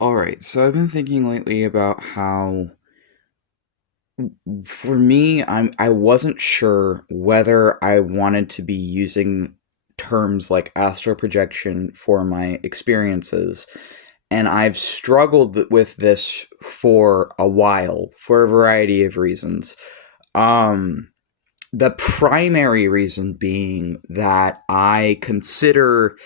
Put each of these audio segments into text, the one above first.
All right, so I've been thinking lately about how, for me, I wasn't sure whether I wanted to be using terms like astral projection for my experiences, and I've struggled with this for a while for a variety of reasons. Um, the primary reason being that I consider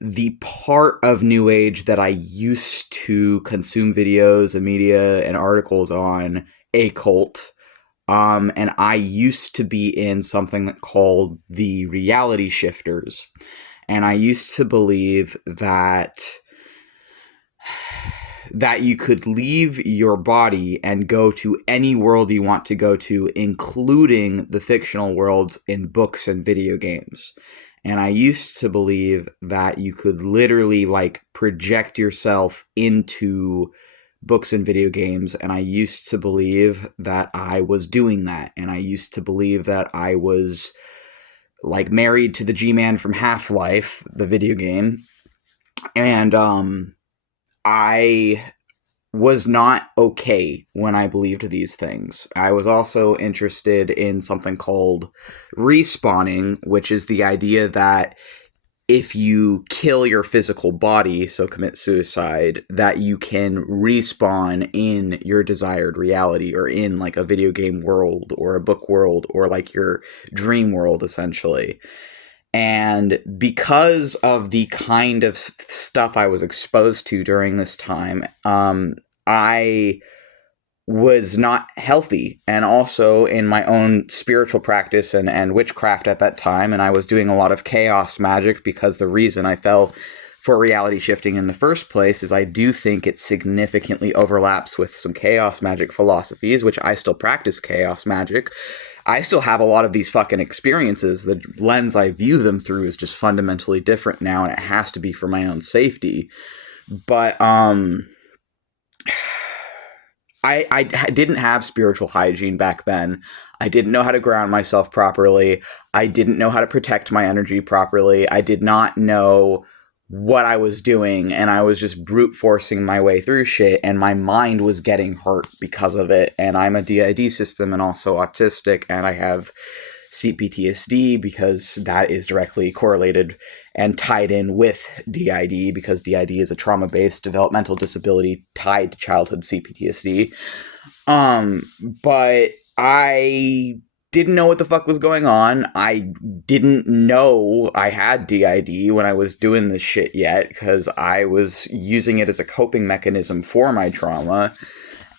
the part of New Age that I used to consume videos and media and articles on a cult. And I used to be in something that called the reality shifters. And I used to believe that you could leave your body and go to any world you want to go to, including the fictional worlds in books and video games. And I used to believe that you could literally like project yourself into books and video games. And I used to believe that I was doing that. And I used to believe that I was like married to the G Man from Half Life, the video game. And I was not okay when I believed these things. I was also interested in something called respawning, which is the idea that if you kill your physical body, so commit suicide, that you can respawn in your desired reality or in like a video game world or a book world or like your dream world, essentially. And because of the kind of stuff I was exposed to during this time, I was not healthy. And also in my own spiritual practice and witchcraft at that time. And I was doing a lot of chaos magic because the reason I fell for reality shifting in the first place is I do think it significantly overlaps with some chaos magic philosophies, which I still practice chaos magic. I still have a lot of these fucking experiences. The lens I view them through is just fundamentally different now, and it has to be for my own safety. But I didn't have spiritual hygiene back then. I didn't know how to ground myself properly. I didn't know how to protect my energy properly. I did not know what I was doing, and I was just brute forcing my way through shit, and my mind was getting hurt because of it. And I'm a DID system and also autistic, and I have CPTSD because that is directly correlated and tied in with DID because DID is a trauma-based developmental disability tied to childhood CPTSD. But I didn't know what the fuck was going on. I didn't know I had DID when I was doing this shit yet because I was using it as a coping mechanism for my trauma.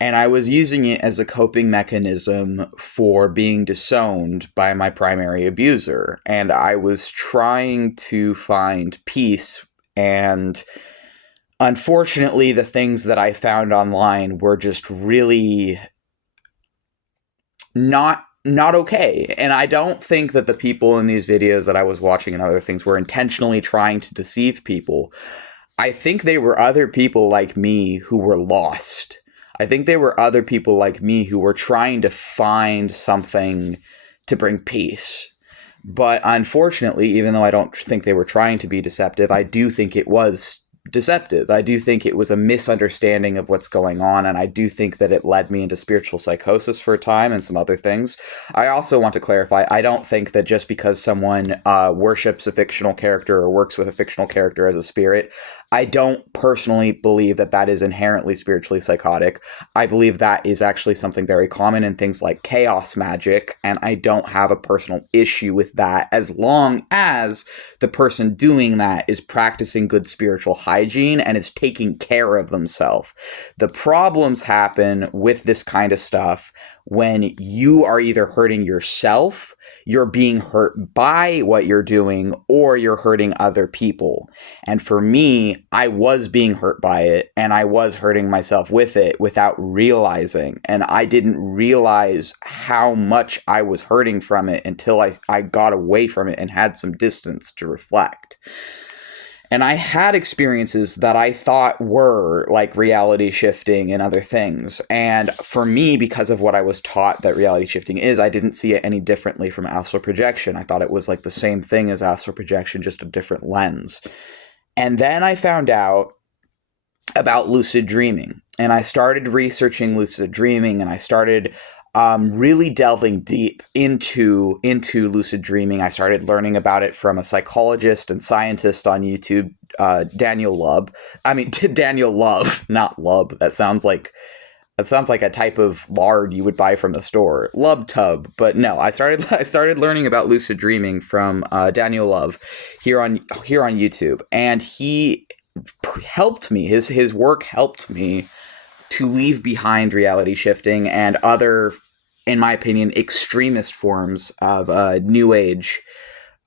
And I was using it as a coping mechanism for being disowned by my primary abuser. And I was trying to find peace. And unfortunately, the things that I found online were just really not okay. And I don't think that the people in these videos that I was watching and other things were intentionally trying to deceive people. I think they were other people like me who were lost. I think they were other people like me who were trying to find something to bring peace. But unfortunately, even though I don't think they were trying to be deceptive, I do think it was deceptive. I do think it was a misunderstanding of what's going on, and I do think that it led me into spiritual psychosis for a time and some other things. I also want to clarify, I don't think that just because someone worships a fictional character or works with a fictional character as a spirit, I don't personally believe that that is inherently spiritually psychotic. I believe that is actually something very common in things like chaos magic, and I don't have a personal issue with that as long as the person doing that is practicing good spiritual hygiene and is taking care of themselves. The problems happen with this kind of stuff when you are either hurting yourself, you're being hurt by what you're doing, or you're hurting other people. And for me, I was being hurt by it, and I was hurting myself with it without realizing. And I didn't realize how much I was hurting from it until I got away from it and had some distance to reflect. And I had experiences that I thought were like reality shifting and other things. And for me, because of what I was taught that reality shifting is, I didn't see it any differently from astral projection. I thought it was like the same thing as astral projection, just a different lens. And then I found out about lucid dreaming. And I started researching lucid dreaming, and I started really delving deep into lucid dreaming. I started learning about it from a psychologist and scientist on YouTube, Daniel Love. I mean, Daniel Love, not Lub. That sounds like a type of lard you would buy from the store, Lub Tub. But no, I started learning about lucid dreaming from Daniel Love here on YouTube, and he helped me. His work helped me to leave behind reality shifting and other, in my opinion, extremist forms of New Age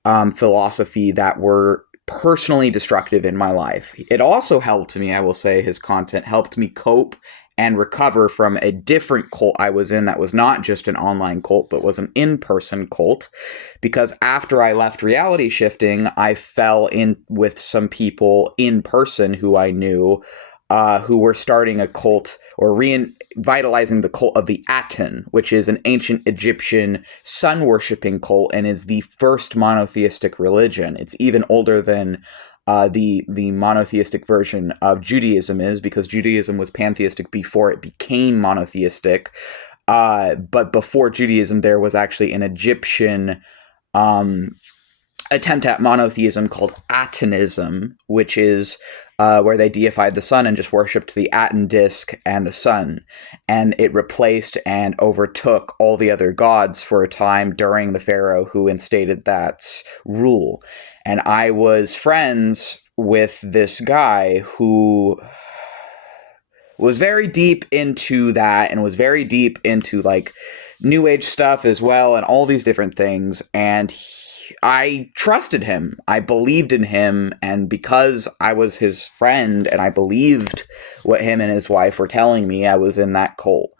philosophy that were personally destructive in my life. It also helped me, I will say, his content helped me cope and recover from a different cult I was in that was not just an online cult, but was an in-person cult. Because after I left reality shifting, I fell in with some people in person who I knew, who were starting a cult or revitalizing the cult of the Aten, which is an ancient Egyptian sun-worshipping cult and is the first monotheistic religion. It's even older than the monotheistic version of Judaism is, because Judaism was pantheistic before it became monotheistic. But before Judaism, there was actually an Egyptian attempt at monotheism called Atenism, which is where they deified the sun and just worshipped the Aten disk and the sun. And it replaced and overtook all the other gods for a time during the pharaoh who instated that rule. And I was friends with this guy who was very deep into that and was very deep into like New Age stuff as well and all these different things. And I trusted him. I believed in him. And because I was his friend and I believed what him and his wife were telling me, I was in that cult.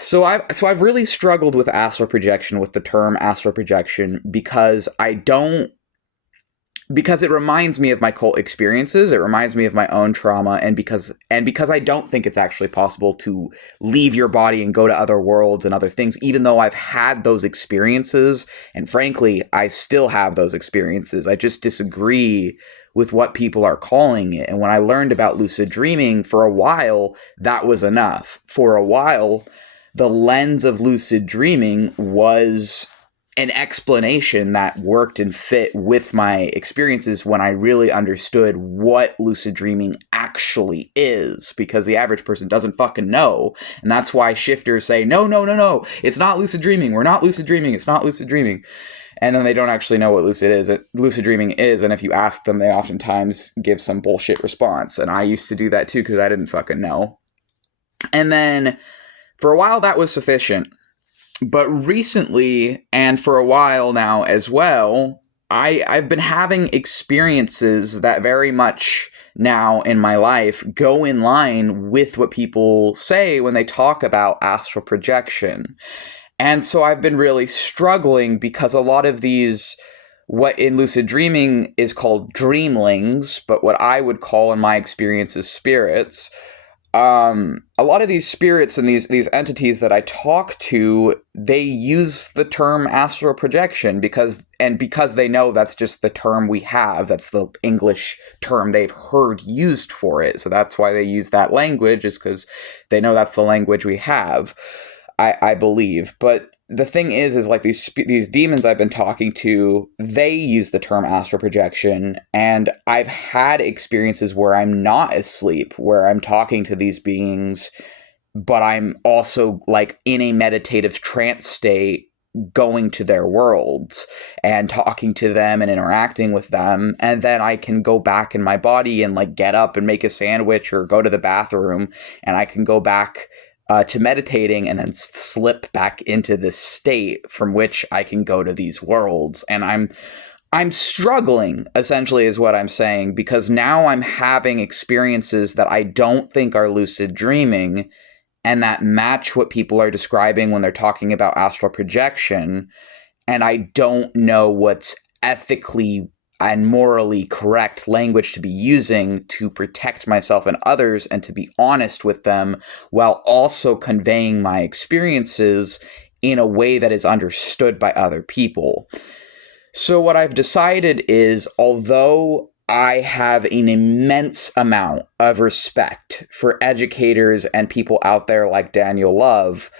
So I've really struggled with astral projection, with the term astral projection, because it reminds me of my cult experiences. It reminds me of my own trauma, and because I don't think it's actually possible to leave your body and go to other worlds and other things, even though I've had those experiences, and frankly, I still have those experiences. I just disagree with what people are calling it. And when I learned about lucid dreaming, for a while, that was enough. For a while, the lens of lucid dreaming was an explanation that worked and fit with my experiences when I really understood what lucid dreaming actually is, because the average person doesn't fucking know. And that's why shifters say, no, it's not lucid dreaming. We're not lucid dreaming. It's not lucid dreaming. And then they don't actually know what lucid dreaming is. And if you ask them, they oftentimes give some bullshit response. And I used to do that too, because I didn't fucking know. And then for a while that was sufficient. But recently, and for a while now as well, I've been having experiences that very much now in my life go in line with what people say when they talk about astral projection. And so I've been really struggling, because a lot of these, what in lucid dreaming is called dreamlings, but what I would call in my experience is spirits. A lot of these spirits and these entities that I talk to, they use the term astral projection because they know that's just the term we have. That's the English term they've heard used for it. So that's why they use that language, is because they know that's the language we have, I believe. But the thing is like these demons I've been talking to, they use the term astral projection, and I've had experiences where I'm not asleep, where I'm talking to these beings, but I'm also like in a meditative trance state, going to their worlds and talking to them and interacting with them. And then I can go back in my body and like get up and make a sandwich or go to the bathroom, and I can go back to meditating and then slip back into this state from which I can go to these worlds. And I'm struggling, essentially, is what I'm saying, because now I'm having experiences that I don't think are lucid dreaming and that match what people are describing when they're talking about astral projection. And I don't know what's ethically and morally correct language to be using to protect myself and others and to be honest with them, while also conveying my experiences in a way that is understood by other people. So what I've decided is, although I have an immense amount of respect for educators and people out there like Daniel Love.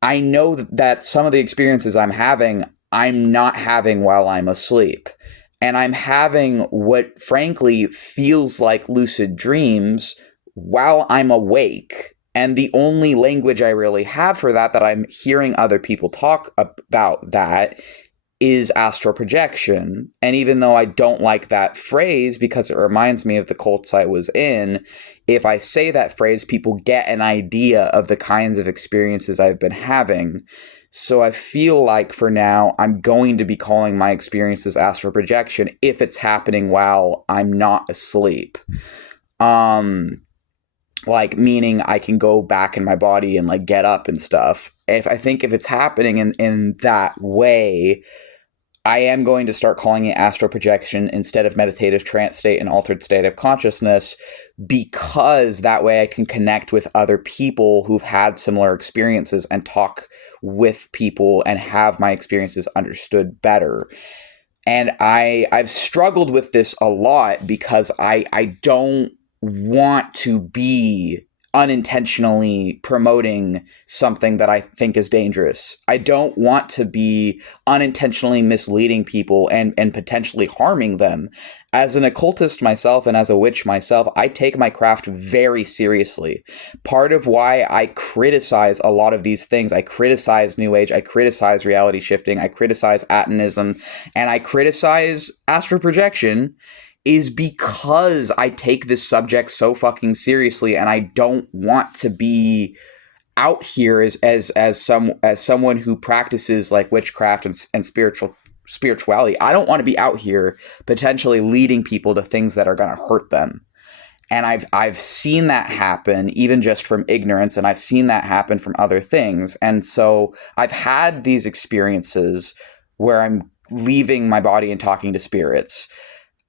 I know that some of the experiences I'm not having while I'm asleep. And I'm having what frankly feels like lucid dreams while I'm awake. And the only language I really have for that I'm hearing other people talk about that, is astral projection. And even though I don't like that phrase because it reminds me of the cults I was in, if I say that phrase, people get an idea of the kinds of experiences I've been having. So I feel like for now, I'm going to be calling my experiences astral projection if it's happening while I'm not asleep. Like, meaning I can go back in my body and like get up and stuff. If it's happening in that way, I am going to start calling it astral projection instead of meditative trance state and altered state of consciousness, because that way I can connect with other people who've had similar experiences and talk with people and have my experiences understood better. And I've struggled with this a lot because I don't want to be unintentionally promoting something that I think is dangerous. I don't want to be unintentionally misleading people and potentially harming them. As an occultist myself and as a witch myself, I take my craft very seriously. Part of why I criticize a lot of these things, I criticize New Age, I criticize reality shifting, I criticize atomism, and I criticize astral projection, is because I take this subject so fucking seriously, and I don't want to be out here as someone who practices like witchcraft and spirituality. I don't want to be out here potentially leading people to things that are going to hurt them. And I've seen that happen even just from ignorance, and I've seen that happen from other things. And so I've had these experiences where I'm leaving my body and talking to spirits.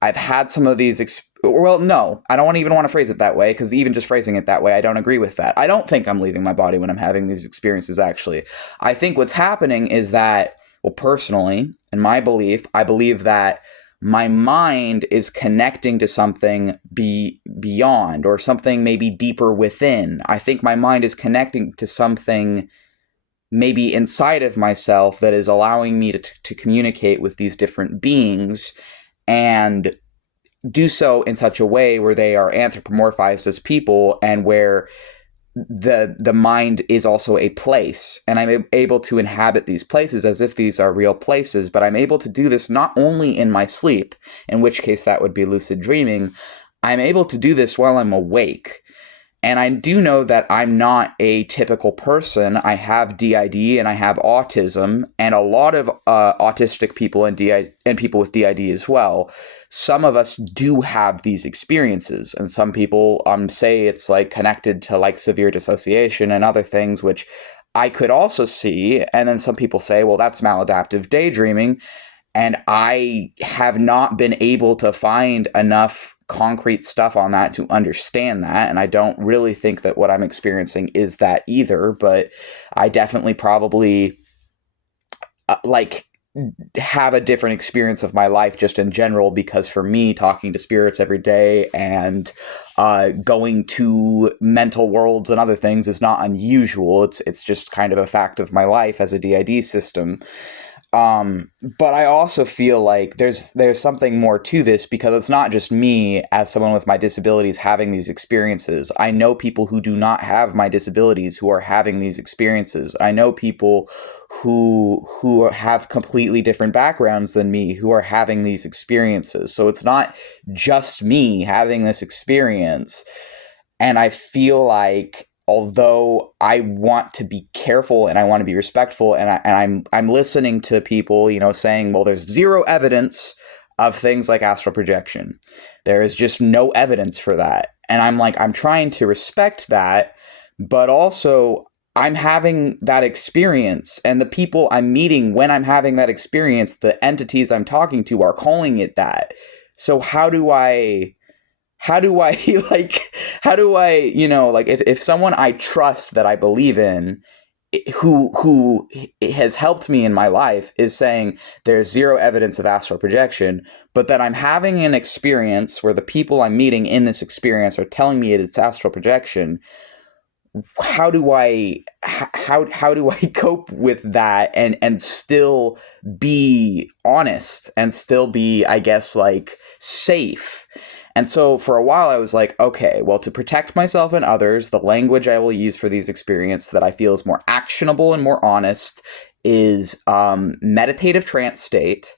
I've had some of these well, no, I don't even want to phrase it that way, because even just phrasing it that way, I don't agree with that. I don't think I'm leaving my body when I'm having these experiences, actually. I think what's happening is that, well, personally, in my belief, I believe that my mind is connecting to something beyond, or something maybe deeper within. I think my mind is connecting to something maybe inside of myself that is allowing me to communicate with these different beings, and do so in such a way where they are anthropomorphized as people, and where the mind is also a place, and I'm able to inhabit these places as if these are real places. But I'm able to do this not only in my sleep, in which case that would be lucid dreaming. I'm able to do this while I'm awake. And I do know that I'm not a typical person. I have DID and I have autism, and a lot of autistic people and people with DID as well. Some of us do have these experiences, and some people say it's like connected to like severe dissociation and other things, which I could also see. And then some people say, well, that's maladaptive daydreaming. And I have not been able to find enough concrete stuff on that to understand that. And I don't really think that what I'm experiencing is that either. But I definitely probably have a different experience of my life just in general, because for me, talking to spirits every day and going to mental worlds and other things is not unusual. It's just kind of a fact of my life as a DID system. But I also feel like there's something more to this, because it's not just me as someone with my disabilities having these experiences. I know people who do not have my disabilities who are having these experiences. I know people who have completely different backgrounds than me who are having these experiences. So it's not just me having this experience. And I feel like, although I want to be careful and I want to be respectful, and I'm listening to people, saying, well, there's zero evidence of things like astral projection. There is just no evidence for that. And I'm like, I'm trying to respect that, but also I'm having that experience, and the people I'm meeting when I'm having that experience, the entities I'm talking to, are calling it that. So how do I if someone I trust that I believe in who has helped me in my life is saying there's zero evidence of astral projection, but that I'm having an experience where the people I'm meeting in this experience are telling me it's astral projection. How do I cope with that and still be honest and still be, I guess, like, safe? And so for a while I was like, okay, well, to protect myself and others, the language I will use for these experiences that I feel is more actionable and more honest is meditative trance state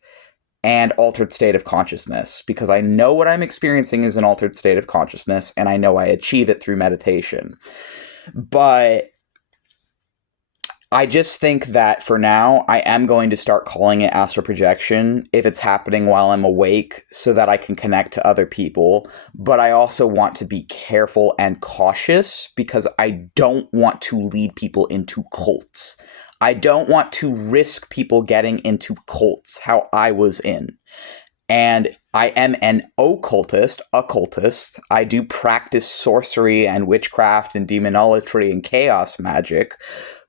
and altered state of consciousness, because I know what I'm experiencing is an altered state of consciousness, and I know I achieve it through meditation. But I just think that for now, I am going to start calling it astral projection if it's happening while I'm awake so that I can connect to other people. But I also want to be careful and cautious because I don't want to lead people into cults. I don't want to risk people getting into cults how I was in. And I am an occultist. I do practice sorcery and witchcraft and demonolatry and chaos magic,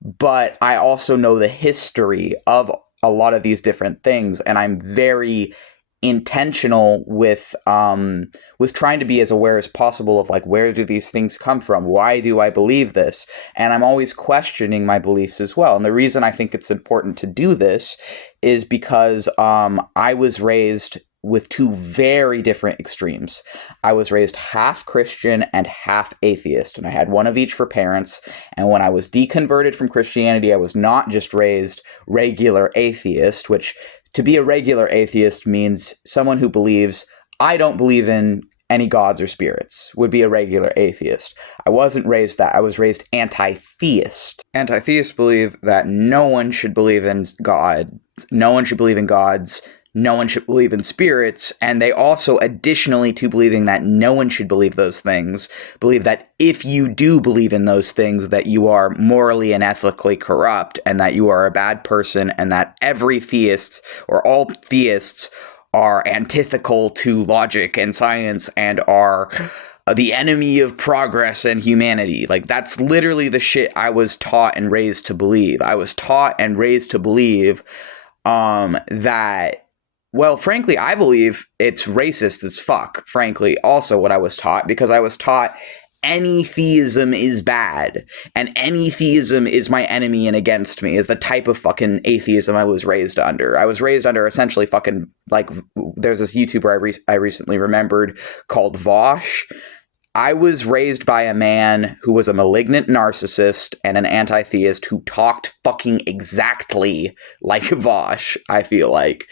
but I also know the history of a lot of these different things, and I'm very intentional with trying to be as aware as possible of, like, where do these things come from? Why do I believe this? And I'm always questioning my beliefs as well. And the reason I think it's important to do this is because I was raised with two very different extremes. I was raised half Christian and half atheist, and I had one of each for parents. And when I was deconverted from Christianity, I was not just raised regular atheist, which, to be a regular atheist means someone who believes, I don't believe in any gods or spirits, would be a regular atheist. I wasn't raised that. I was raised anti-theist. Anti-theists believe that no one should believe in God, no one should believe in gods, no one should believe in spirits, and they also, additionally to believing that no one should believe those things, believe that if you do believe in those things, that you are morally and ethically corrupt, and that you are a bad person, and that every theist, or all theists, are antithetical to logic and science and are the enemy of progress and humanity. Like, that's literally the shit I was taught and raised to believe. I was taught and raised to believe that, well, frankly, I believe it's racist as fuck, frankly, also what I was taught, because I was taught any theism is bad, and any theism is my enemy and against me, is the type of fucking atheism I was raised under. I was raised under essentially fucking, like, there's this YouTuber I recently remembered called Vosh. I was raised by a man who was a malignant narcissist and an anti-theist who talked fucking exactly like Vosh, I feel like.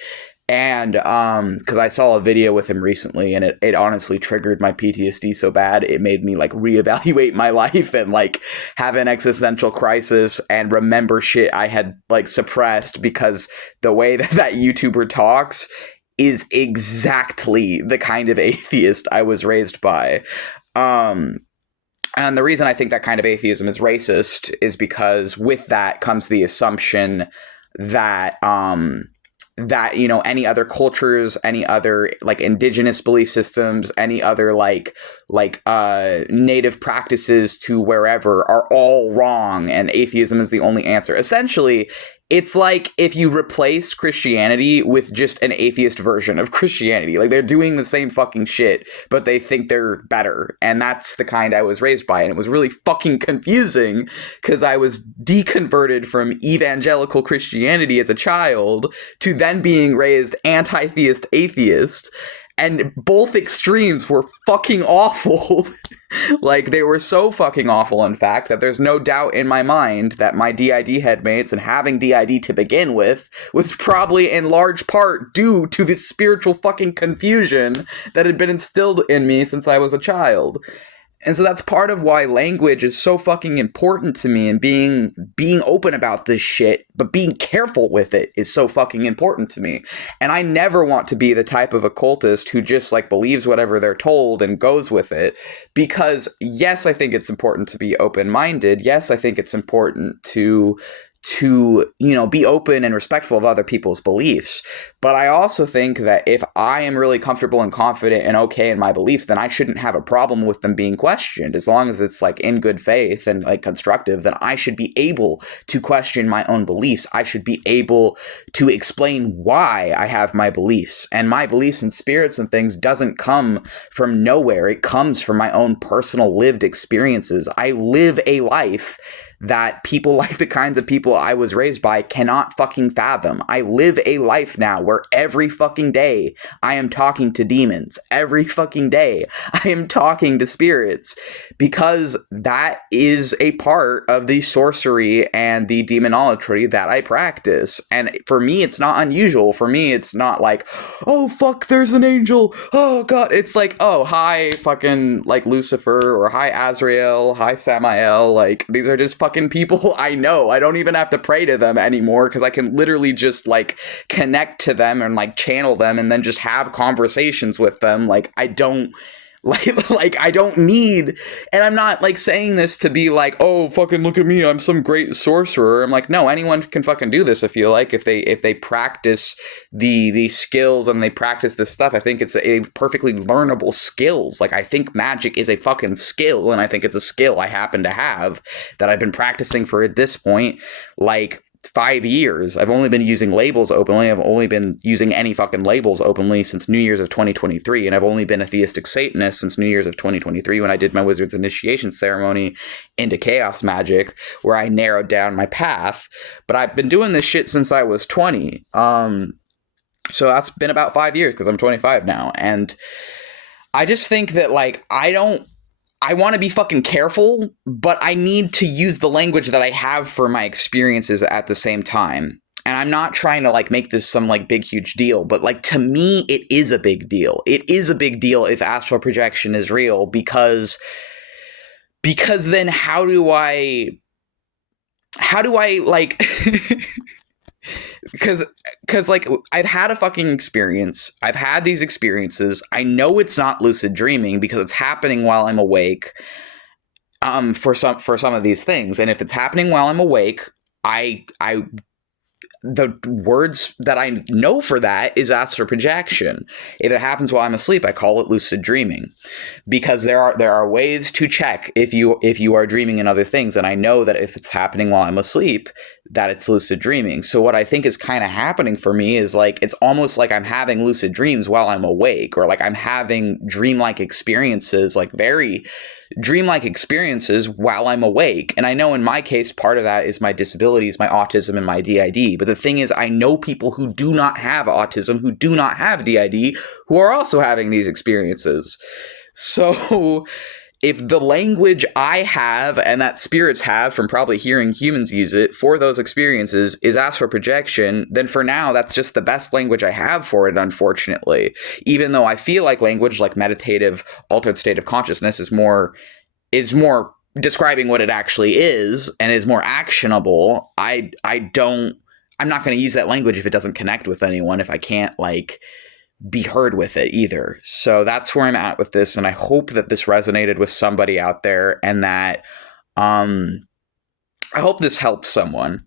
And because I saw a video with him recently, and it honestly triggered my PTSD so bad it made me, like, reevaluate my life and, like, have an existential crisis and remember shit I had, like, suppressed, because the way that YouTuber talks is exactly the kind of atheist I was raised by. And the reason I think that kind of atheism is racist is because with that comes the assumption that that, you know, any other cultures, any other, like, indigenous belief systems, any other like native practices to wherever are all wrong, and atheism is the only answer. Essentially, it's like if you replaced Christianity with just an atheist version of Christianity. Like, they're doing the same fucking shit, but they think they're better. And that's the kind I was raised by. And it was really fucking confusing because I was deconverted from evangelical Christianity as a child to then being raised anti-theist atheist. And both extremes were fucking awful. Like, they were so fucking awful, in fact, that there's no doubt in my mind that my DID headmates and having DID to begin with was probably in large part due to this spiritual fucking confusion that had been instilled in me since I was a child. And so that's part of why language is so fucking important to me, and being open about this shit, but being careful with it is so fucking important to me. And I never want to be the type of occultist who just, like, believes whatever they're told and goes with it. Because yes, I think it's important to be open-minded. Yes, I think it's important to to, be open and respectful of other people's beliefs. But I also think that if I am really comfortable and confident and okay in my beliefs, then I shouldn't have a problem with them being questioned. As long as it's like in good faith and like constructive, then I should be able to question my own beliefs. I should be able to explain why I have my beliefs. And my beliefs in spirits and things doesn't come from nowhere. It comes from my own personal lived experiences. I live a life that people like the kinds of people I was raised by cannot fucking fathom. I live a life now where every fucking day I am talking to demons. Every fucking day I am talking to spirits, because that is a part of the sorcery and the demonolatry that I practice. And for me, it's not unusual. For me, it's not like, oh, fuck, there's an angel. Oh, God. It's like, oh, hi, fucking, like, Lucifer, or hi, Azrael, hi, Samael. Like, these are just fucking people I know. I don't even have to pray to them anymore, because I can literally just, like, connect to them and, like, channel them and then just have conversations with them. Like, I don't... Like I don't need, and I'm not like saying this to be like, oh, fucking look at me, I'm some great sorcerer. I'm like, no, anyone can fucking do this if you like, if they practice the skills and they practice this stuff. I think it's a perfectly learnable skills. Like, I think magic is a fucking skill, and I think it's a skill I happen to have that I've been practicing for at this point, like, 5 years. I've only been using labels openly. I've only been using any fucking labels openly since New Year's of 2023. And I've only been a theistic Satanist since New Year's of 2023, when I did my wizard's initiation ceremony into chaos magic, where I narrowed down my path. But I've been doing this shit since I was 20. So that's been about 5 years, because I'm 25 now. And I just think that, like, I want to be fucking careful, but I need to use the language that I have for my experiences at the same time. And I'm not trying to, like, make this some, like, big, huge deal, but, like, to me, it is a big deal. It is a big deal if astral projection is real, because then how do I, like... Because, like, I've had a fucking experience. I've had these experiences. I know it's not lucid dreaming because it's happening while I'm awake. For some of these things, and if it's happening while I'm awake, the words that I know for that is astral projection. If it happens while I'm asleep, I call it lucid dreaming, because there are ways to check if you are dreaming in other things, and I know that if it's happening while I'm asleep, that it's lucid dreaming. So what I think is kind of happening for me is, like, it's almost like I'm having lucid dreams while I'm awake, or like I'm having dreamlike experiences, like very dreamlike experiences while I'm awake. And I know in my case, part of that is my disabilities, my autism, and my DID. But the thing is, I know people who do not have autism, who do not have DID, who are also having these experiences. So if the language I have and that spirits have from probably hearing humans use it for those experiences is astral projection, then for now, that's just the best language I have for it, unfortunately. Even though I feel like language like meditative, altered state of consciousness is more describing what it actually is and is more actionable. I'm not going to use that language if it doesn't connect with anyone, if I can't, like, be heard with it either. So that's where I'm at with this, and I hope that this resonated with somebody out there, and that I hope this helps someone.